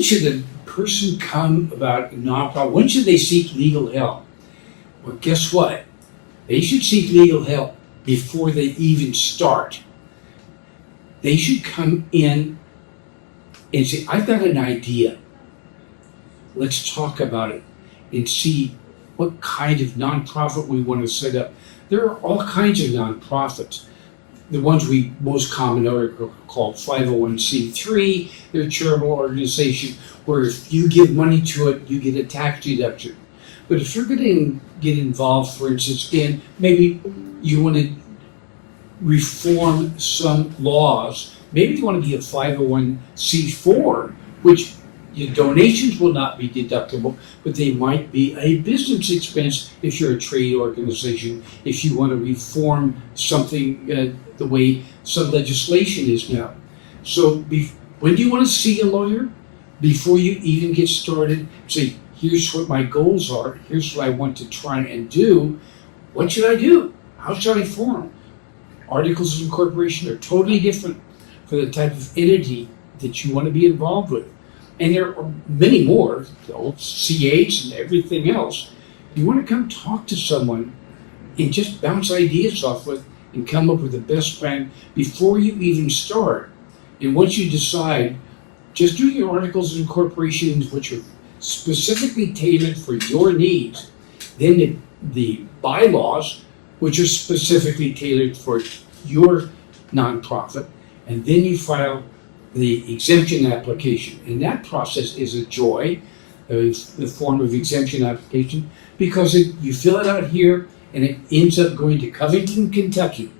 when should a person come about a nonprofit? When should they seek legal help? Well, guess what? They should seek legal help before they even start. They should come in and say, I've got an idea. Let's talk about it and see what kind of nonprofit we want to set up. There are all kinds of nonprofits. The ones we most common are called 501c3. They're a charitable organization where if you give money to it, you get a tax deduction. But if you're going to get involved, for instance, in maybe you want to reform some laws, maybe you want to be a 501c4, which your donations will not be deductible, but they might be a business expense if you're a trade organization, if you want to reform something the way some legislation is now. So when do you want to see a lawyer? Before you even get started, say, here's what my goals are, here's what I want to try and do. What should I do? How should I form? Articles of incorporation are totally different for the type of entity that you want to be involved with. And there are many more, C8s and everything else. You want to come talk to someone and just bounce ideas off with and come up with the best plan before you even start. And once you decide, just do your articles of incorporation, which are specifically tailored for your needs. Then the bylaws, which are specifically tailored for your nonprofit. And then you file the exemption application. And that process is a joy, the form of exemption application, because you fill it out here and it ends up going to Covington, Kentucky.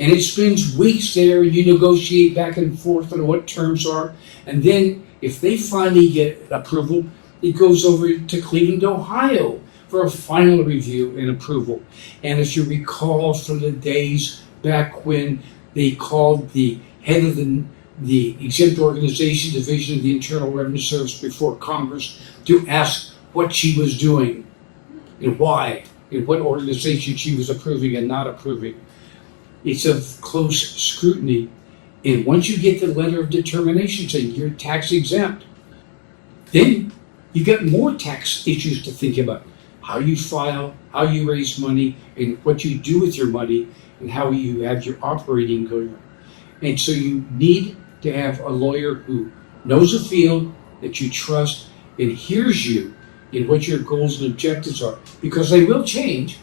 And it spends weeks there, you negotiate back and forth on what terms are. And then if they finally get approval, it goes over to Cleveland, Ohio for a final review and approval. And if you recall from the days back when they called the head of the exempt organization division of the Internal Revenue Service before Congress to ask what she was doing and why, and what organization she was approving and not approving. It's of close scrutiny. And once you get the letter of determination saying you're tax exempt, then you got more tax issues to think about. How you file, how you raise money, and what you do with your money, and how you have your operating going on. And so you need to have a lawyer who knows the field, that you trust, and hears you in what your goals and objectives are, because they will change.